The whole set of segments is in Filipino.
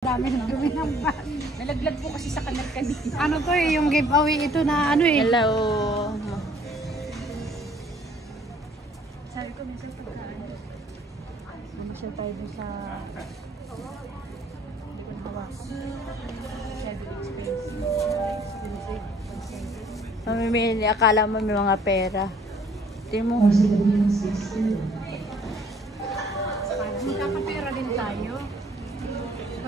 Dami ng dumi ng bag. Nalaglag po kasi sa kanal kanina. Ano to eh, yung giveaway ito na ano eh. Hello. Sabi ko minsan pagkaan. Mamasyal tayo dun sa Mamimili, akala mo may mga pera. Tingnan mo. Magkakapera din tayo.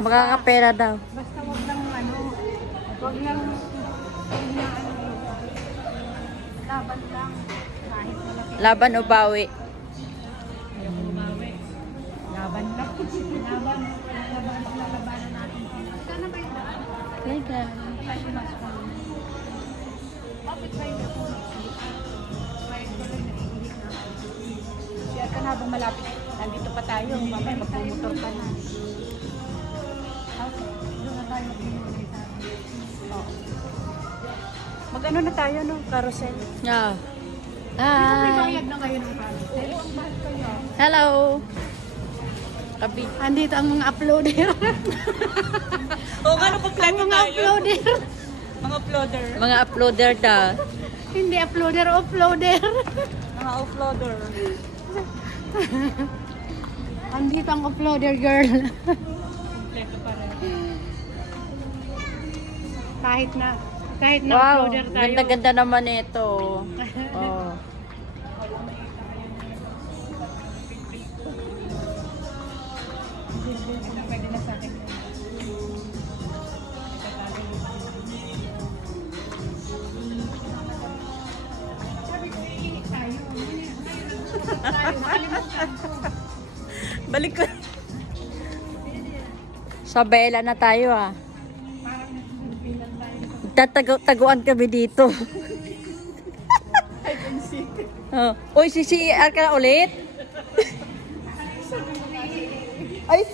Makakapera daw. Basta wag lang ano, wag lang laban lang. Kahit malaki. Laban o bawi? Ayoko lumawi. Laban lang. Labanan natin. Sana ba yung daan? Hey guys. Tayo mas pa. Bakit ba yung ako? Share ka na habang malapit. Nandito pa tayo. Mamaya magpumotor ka na. Doon na tayo pinuli sa Mag-ano na tayo, no? Carousel. Yeah. may Hi. bayad na kayo ng carousel. Ang mahal kayo. Hello. Kapi. Andito ang mga uploader. Oo nga, Ang mga uploader. Mga uploader. Mga uploader da. Hindi uploader, uploader. Mga uploader. Andito ang uploader girl. Kompleto pa rin. kahit na Wow, uploader tayo. ganda-ganda naman ito. Oh. Pwede na sa akin. Sabi ko, iinit tayo. Nakalimutan ko. Balik ko. Sa Bella na tayo ah. Parang nagpipilan tayo. Tataguan kami dito. I can see. Oh. Uy, CCR ka na ulit? Ay!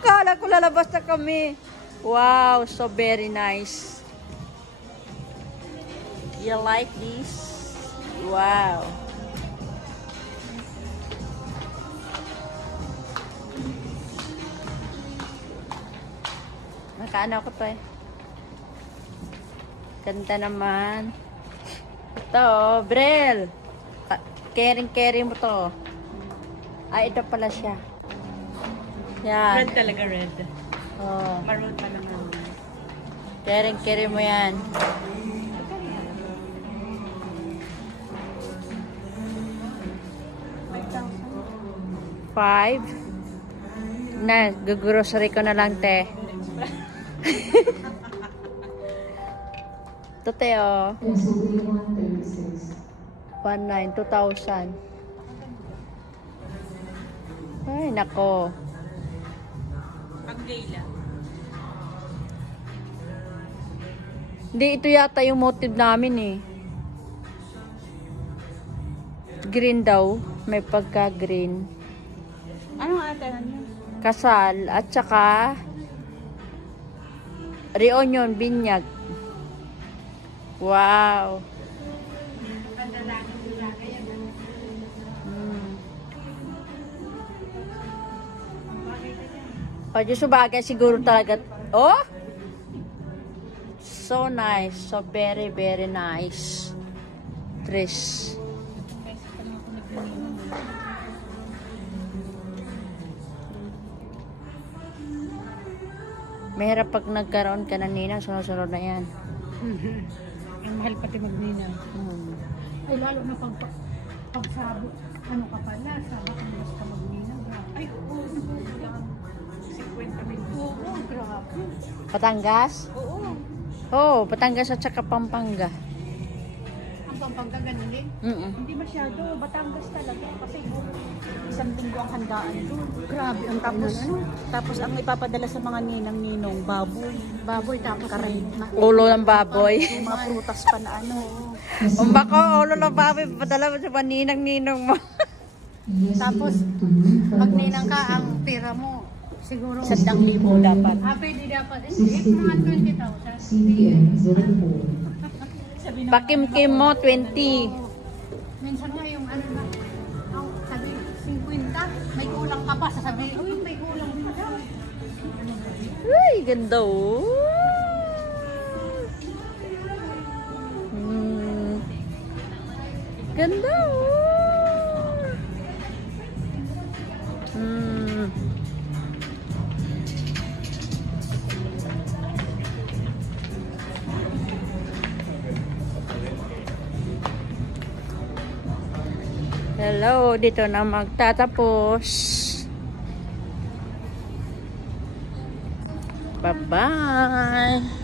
Kala ko lalabas na kami. Wow, so very nice. You like this? Wow. Nakaano ko to eh. Ganda naman. Ito, Brel. Caring mo to. Ah, ito pala siya. Yan. Red talaga, red. Oh. Maroon pa naman. Caring mo yan. Five. Na, gugrocery ko na lang, te. Ito, te, oh. 19, 2,000. Ay, nako. Pag gayla. Hindi, ito yata yung motive namin, eh. Green daw. May pagka-green. Anong ate niyo? Kasal. At saka reunion, binyag. Wow. Pwede subagay siguro talaga. Oh! So nice. So very, very nice. Dress. Mahirap pag nagkaroon ka ng ninang, sunod-sunod na yan. Ang mahal pati magninang. Ay, lalo na pagsabo. Ano ka pala? Sabak ang basta magninang. Ay, oo. 50 mil. Oo, grabe. Batangas? Oo. Oo, Batangas at saka Pampanga. Ang Pampanga ganun din. Hindi masyado. Batangas talaga. Kasi isang linggo ang handaan doon. Grabe ang Tapos ang ipapadala sa mga ninang-ninong, baboy. baboy tapos Karay. Ulo ng baboy. Yung mga prutas pa na ano. Umbako, ulo ng baboy. Padala mo sa paninang-ninong mo. Tapos magninang ka ang tira mo. Siguro 1,000 dapat. pwede dapat. Hindi, mga 20,000. Sabi ng Pakim-kim mo, 20. Minsan nga yung ano na, sabi 50, may kulang ka pa, sasabihin, uy, may kulang din daw. Uy, ganda oh. Ganda oh. Hello, dito na magtatapos. Bye-bye.